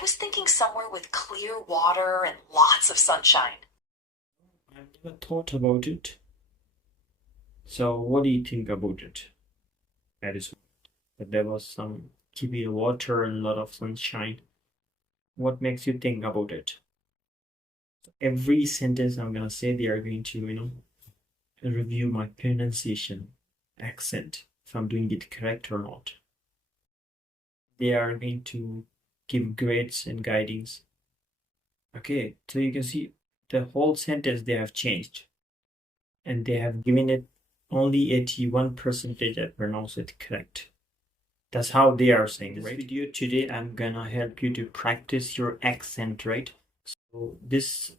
I was thinking somewhere with clear water and lots of sunshine. I've never thought about it. So what do you think about it? That is that there was some clear water and a lot of sunshine. What makes you think about it? Every sentence I'm gonna say, they are going to, review my pronunciation, accent, if I'm doing it correct or not. They are going to give grades and guidings. Okay, so you can see the whole sentence they have changed, and they have given it only 81% I pronounce it correct. That's how they are saying. This video today, I'm gonna help you to practice your accent, right? So this,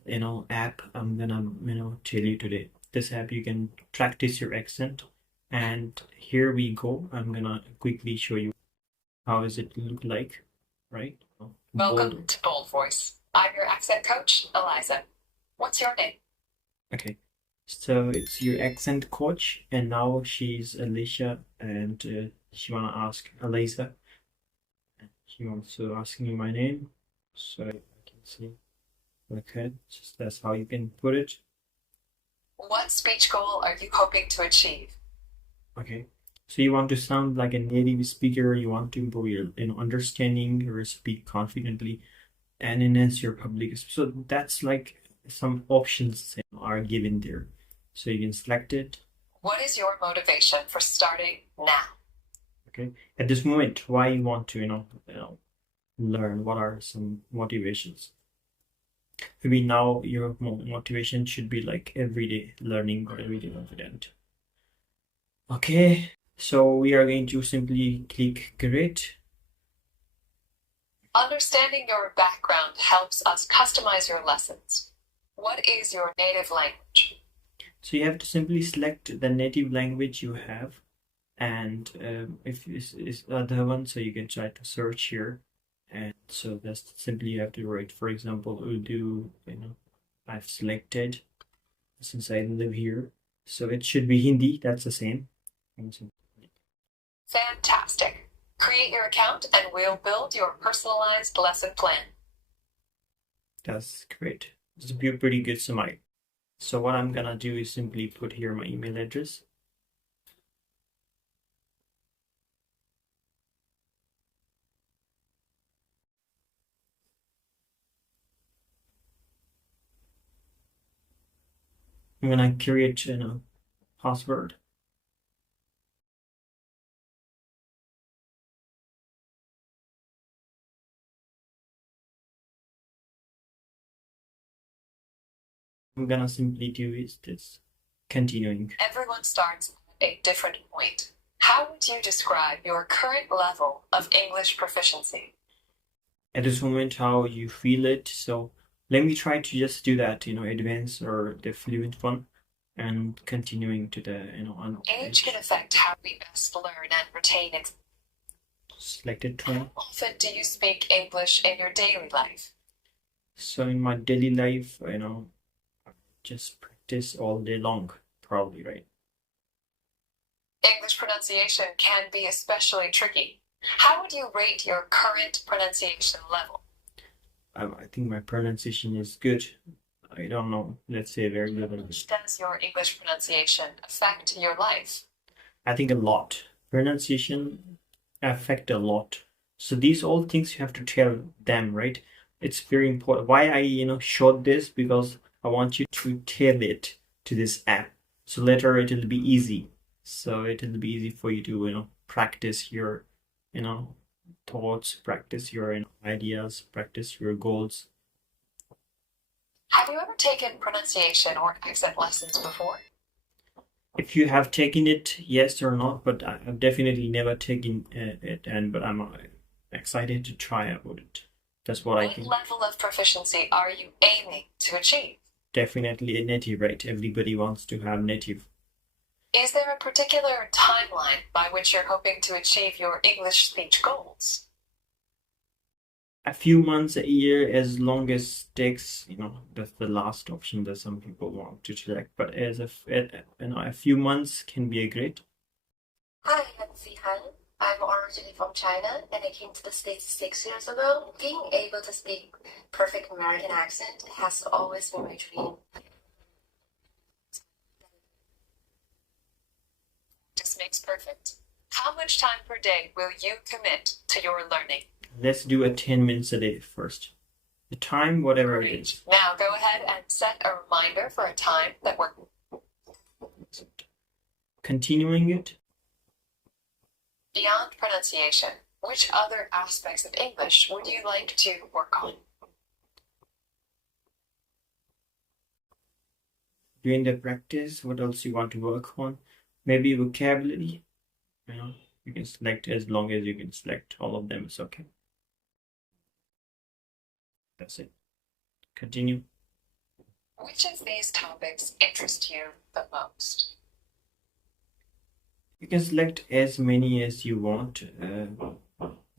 app I'm gonna, tell you today. This app you can practice your accent, and here we go. I'm gonna quickly show you how does it look like, right? Welcome to Bold Voice. I'm your accent coach, Eliza. What's your name? Okay, so it's your accent coach, and now she's Alicia, and she wanna ask Eliza. She wants to ask me my name, so I can see. Okay, just that's how you can put it. What speech goal are you hoping to achieve? Okay, so you want to sound like a native speaker. You want to improve your, understanding or speak confidently, and enhance your public. So that's like some options are given there. So you can select it. What is your motivation for starting now? Okay, at this moment, why you want to learn? What are some motivations? Maybe now your motivation should be like everyday learning or everyday confident. Okay, so we are going to simply click create. Understanding your background helps us customize your lessons. What is your native language? So you have to simply select the native language you have, and if this is other one, so you can try to search here. And so that's simply you have to write, for example, Urdu, I've selected since I live here. So it should be Hindi, that's the same. Fantastic. Create your account and we'll build your personalized lesson plan. That's great. It's a pretty good summary. So what I'm gonna do is simply put here my email address. I'm gonna create a password. I'm gonna simply do is this, continuing. Everyone starts at a different point. How would you describe your current level of English proficiency? At this moment, how you feel it. So let me try to just do that, advanced or the fluent one, and continuing to the, on Age can affect how we best learn and retain it. selected How tone. often do you speak English in your daily life? So in my daily life, just practice all day long, probably, right? English pronunciation can be especially tricky. How would you rate your current pronunciation level? I think my pronunciation is good. I don't know, let's say very good. Does your English pronunciation affect your life? I think a lot. Pronunciation affect a lot. So these all things you have to tell them, right? It's very important. Why I showed this, because I want you to tailor it to this app. So later it will be easy. So it will be easy for you to practice your thoughts, practice your ideas, practice your goals. Have you ever taken pronunciation or accent lessons before? If you have taken it, yes or not, but I've definitely never taken it, but I'm excited to try about it. That's what I think. What level of proficiency are you aiming to achieve? Definitely a native, right? Everybody wants to have native. Is there a particular timeline by which you're hoping to achieve your English speech goals? A few months, a year, as long as takes, that's the last option that some people want to select. But as a few months can be a great. Hi, I'm Zihan. I'm our originally from China and I came to the States 6 years ago. Being able to speak perfect American accent has always been my dream. Just makes perfect. How much time per day will you commit to your learning? Let's do a 10 minutes a day first. The time, whatever it is. Now go ahead and set a reminder for a time that works. Continuing it. Beyond pronunciation, which other aspects of English would you like to work on? During the practice, what else you want to work on? Maybe vocabulary. You can select as long as you can select all of them. It's okay. That's it. Continue. Which of these topics interest you the most? You can select as many as you want.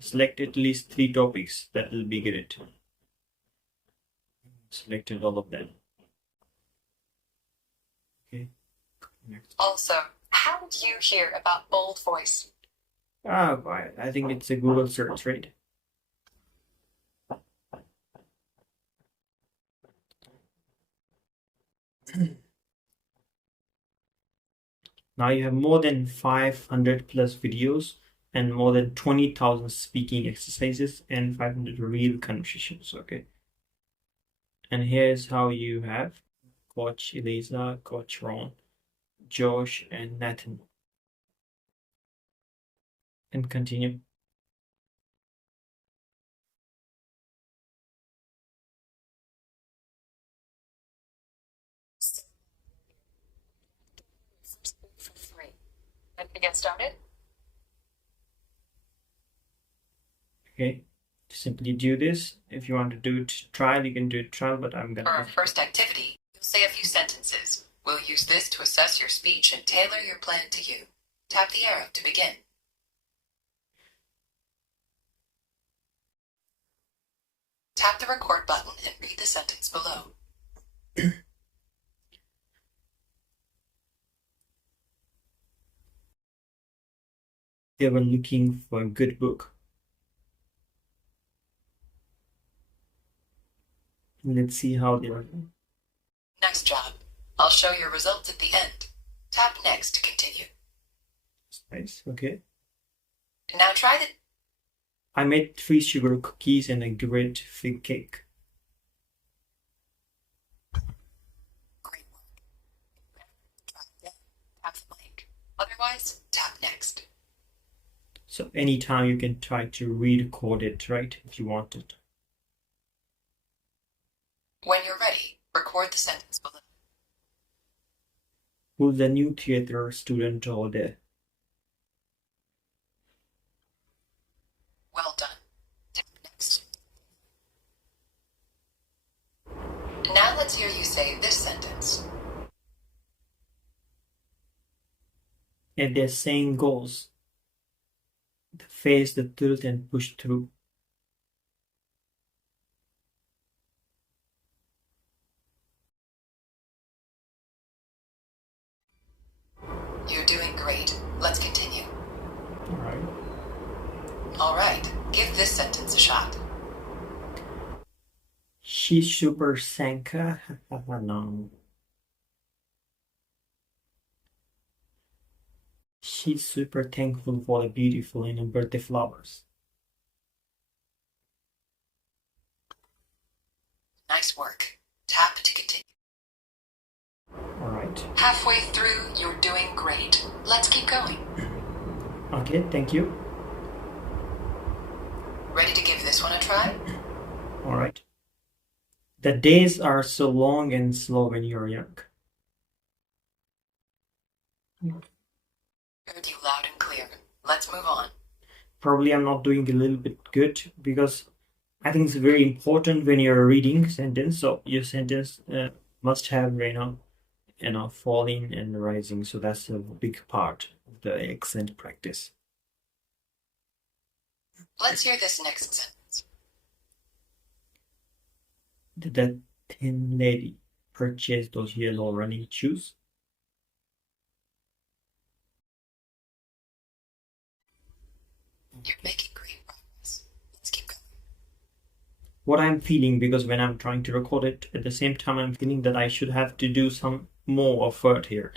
Select at least 3 topics. That will be great. Selected all of them. Okay. Next. Also, how did you hear about BoldVoice? I think it's a Google search, right? Now you have more than 500 plus videos and more than 20,000 speaking exercises and 500 real conversations. Okay. And here's how you have Coach Eliza, Coach Ron, Josh, and Nathan. And continue. For free. And to get started? Okay. Simply do this. If you want to do it trial, you can do it trial, but I'm For gonna. our first activity, you'll say a few sentences. We'll use this to assess your speech and tailor your plan to you. Tap the arrow to begin. Tap the record button and read the sentence below. They were looking for a good book. Let's see how they are. Nice job. I'll show your results at the end. Tap next to continue. Nice. Okay. Now try the... I made 3 sugar cookies and a great fig cake. Great work. Try again. Tap the mic. Otherwise, tap next. So anytime you can try to re-record it, right? If you want it. When you're ready, record the sentence below. Who's the new theater student over there? Well done. Tap next. Now let's hear you say this sentence. And their saying goes, face the truth and push through. You're doing great. Let's continue. All right. All right. Give this sentence a shot. She's super sanka. No. She's super thankful for the beautiful and birthday flowers. Nice work. Tap to continue. All right. Halfway through, you're doing great. Let's keep going. Okay, thank you. Ready to give this one a try? All right. The days are so long and slow when you're young. Heard you loud and clear. Let's move on. Probably I'm not doing a little bit good because I think it's very important when you're reading sentence. So your sentence must have, falling and rising. So that's a big part of the accent practice. Let's hear this next sentence. Did that thin lady purchase those yellow running shoes? You're making great progress. Let's keep going. what I'm feeling, because when I'm trying to record it, at the same time I'm feeling that I should have to do some more effort here.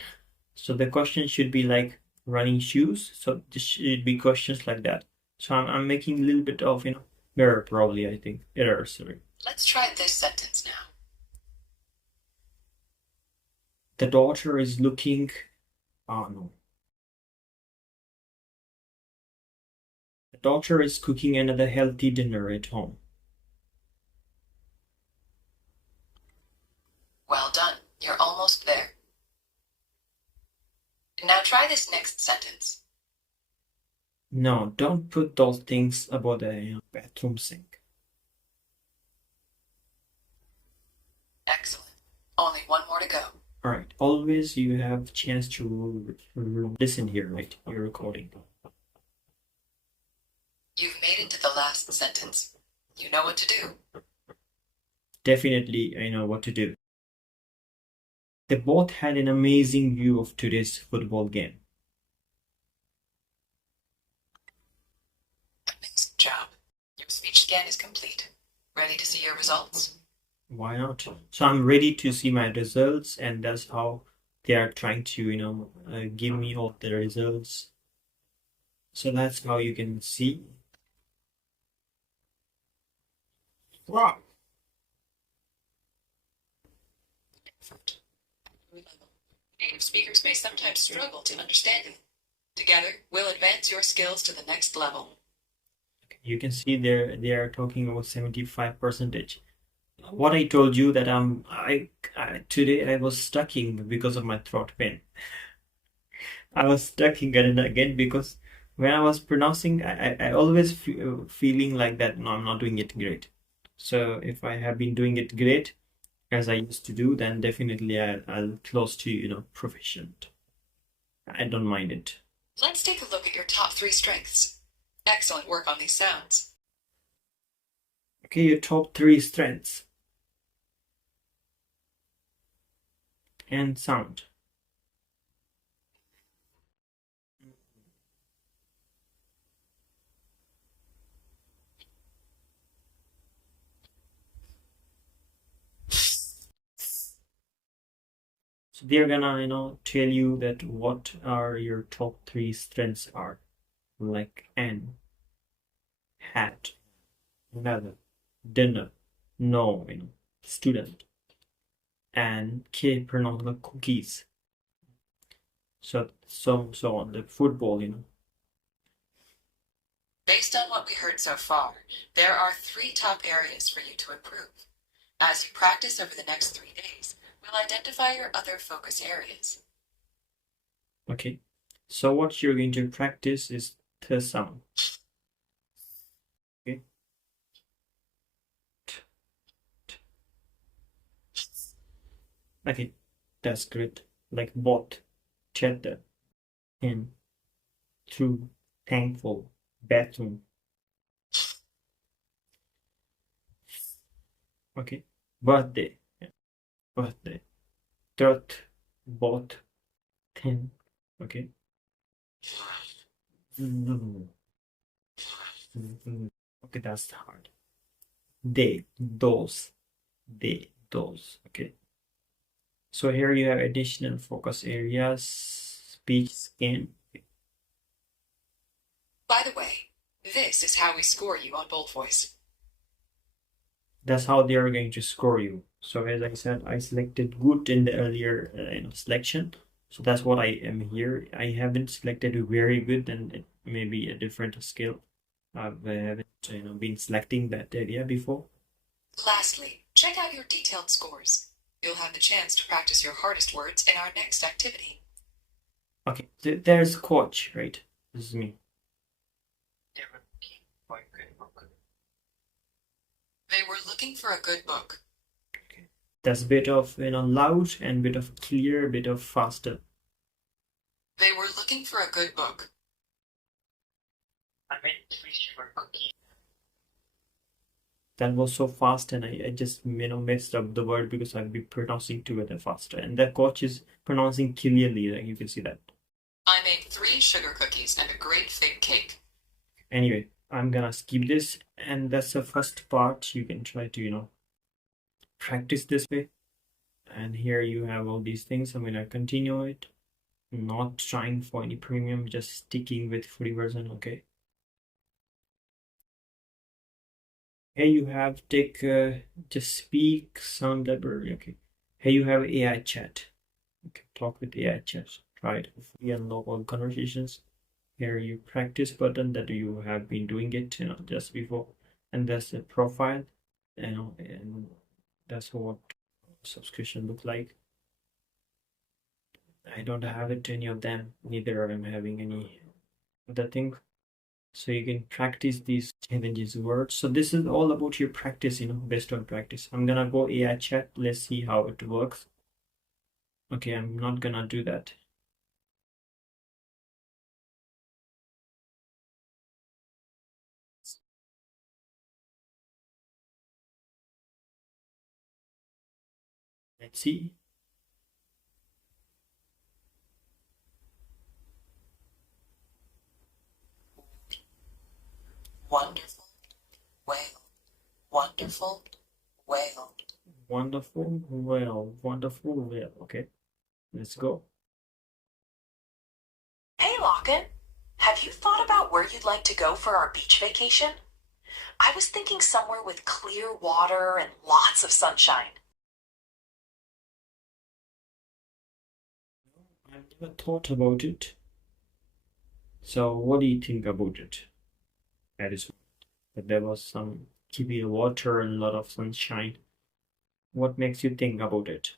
So the question should be like running shoes. So this should be questions like that. So I'm making a little bit of, error probably, I think. Error, sorry. Let's try this sentence now. The daughter is looking, oh no. The daughter is cooking another healthy dinner at home. Well done. You're almost there. Now try this next sentence. No, don't put those things above the bathroom sink. Excellent. Only one more to go. All right, always you have chance to listen here, right? You're recording. You've made it to the last sentence. You know what to do. Definitely, I know what to do. They both had an amazing view of today's football game. Amazing job. Your speech scan is complete. Ready to see your results? Why not? So I'm ready to see my results, and that's how they are trying to, give me all the results. So that's how you can see. Wow. Native speakers may sometimes struggle to understand you. Together, we'll advance your skills to the next level. You can see they are talking about 75%. What I told you that today I was stucking because of my throat pain. I was stucking again and again because when I was pronouncing, I always feeling like that. No, I'm not doing it great. So if I have been doing it great as I used to do, then definitely I'll close to proficient. I don't mind it. Let's take a look at your top 3 strengths. Excellent work on these sounds. Okay, your top 3 strengths. And sound. So they're gonna, tell you that what are your top 3 strengths are. Like an, hat, another, dinner, no, student, and K pronounce the cookies. So on the football, Based on what we heard so far, there are 3 top areas for you to improve. As you practice over the next 3 days, we'll identify your other focus areas. Okay. So what you're going to practice is the sound. Okay. Okay, that's great. Like bought, cheddar, in, through, thankful, bathroom. Okay, birthday, truth, both, thin. Okay. Okay, that's hard. Those. Okay. So here you have additional focus areas, speech, skin. By the way, this is how we score you on BoldVoice. That's how they are going to score you. So as I said, I selected good in the earlier selection. So that's what I am here. I haven't selected very good, and it may be a different skill. I haven't been selecting that area before. Lastly, check out your detailed scores. You'll have the chance to practice your hardest words in our next activity. Okay, there's coach, right? This is me. They were looking for a good book. Okay. That's a bit of loud and bit of clear, bit of faster. They were looking for a good book. I made 3 sugar cookies. That was so fast, and I just messed up the word because I'd be pronouncing together faster. And the coach is pronouncing clearly, like you can see that. I made 3 sugar cookies and a great fig cake. Anyway, I'm gonna skip this, and that's the first part. You can try to, practice this way. And here you have all these things. I'm gonna continue it, not trying for any premium, just sticking with free version. Okay. Here you have take just speak sound library. Okay. Here you have AI chat. Okay, talk with AI chat. Try it for free and local conversations. Here you practice button that you have been doing it, just before, and that's the profile, and that's what subscription look like. I don't have it any of them, neither I'm having any other thing. So you can practice these challenges words. So this is all about your practice, based on practice. I'm gonna go AI chat. Let's see how it works. Okay, I'm not gonna do that. Let's see. Wonderful whale. Wonderful whale. Wonderful well, wonderful well. Okay, let's go. Hey, Lakhan. Have you thought about where you'd like to go for our beach vacation? I was thinking somewhere with clear water and lots of sunshine. I've never thought about it. So what do you think about it? That is, that there was some clear water and a lot of sunshine. What makes you think about it?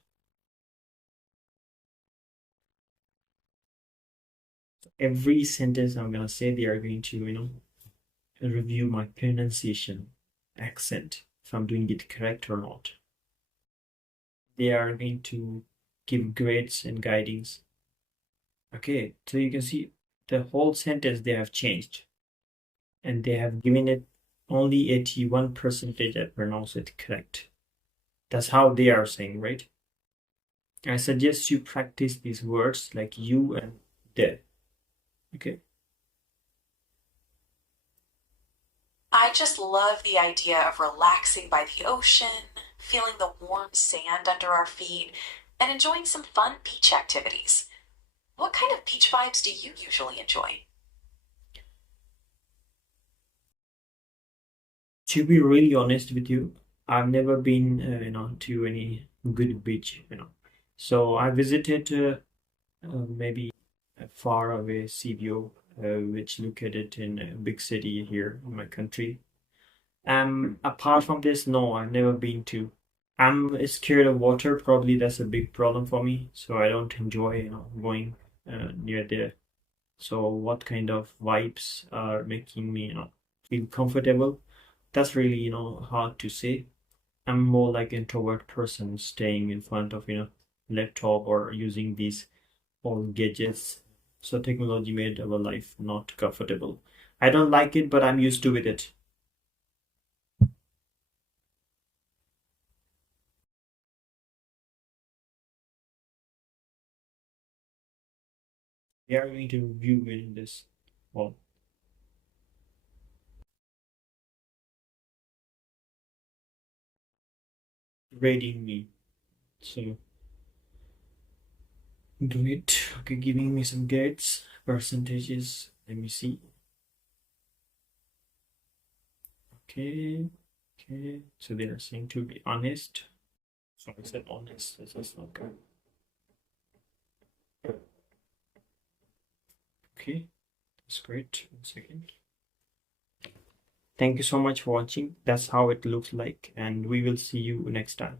Every sentence I'm gonna say, they are going to, review my pronunciation, accent, if I'm doing it correct or not. They are going to give grades and guidings. Okay, so you can see the whole sentence they have changed, and they have given it only 81% I pronounce it correct. That's how they are saying, right? I suggest you practice these words like you and the. Okay. I just love the idea of relaxing by the ocean, feeling the warm sand under our feet, and enjoying some fun beach activities. What kind of beach vibes do you usually enjoy? To be really honest with you, I've never been, to any good beach, So I visited maybe a far away CBO, which located in a big city here in my country. Apart from this, no, I've never been to. I'm scared of water. Probably that's a big problem for me. So I don't enjoy, going near there. So what kind of vibes are making me, feel comfortable? That's really, hard to say. I'm more like introvert person staying in front of, laptop or using these old gadgets. So technology made our life not comfortable. I don't like it, but I'm used to with it. We are going to view in this, well, rating me. So do it. Okay, giving me some grades, percentages. Let me see. Okay, okay. So they are saying to be honest. So I said honest. This is not good. Okay, that's great. 1 second. Thank you so much for watching. That's how it looks like, and we will see you next time.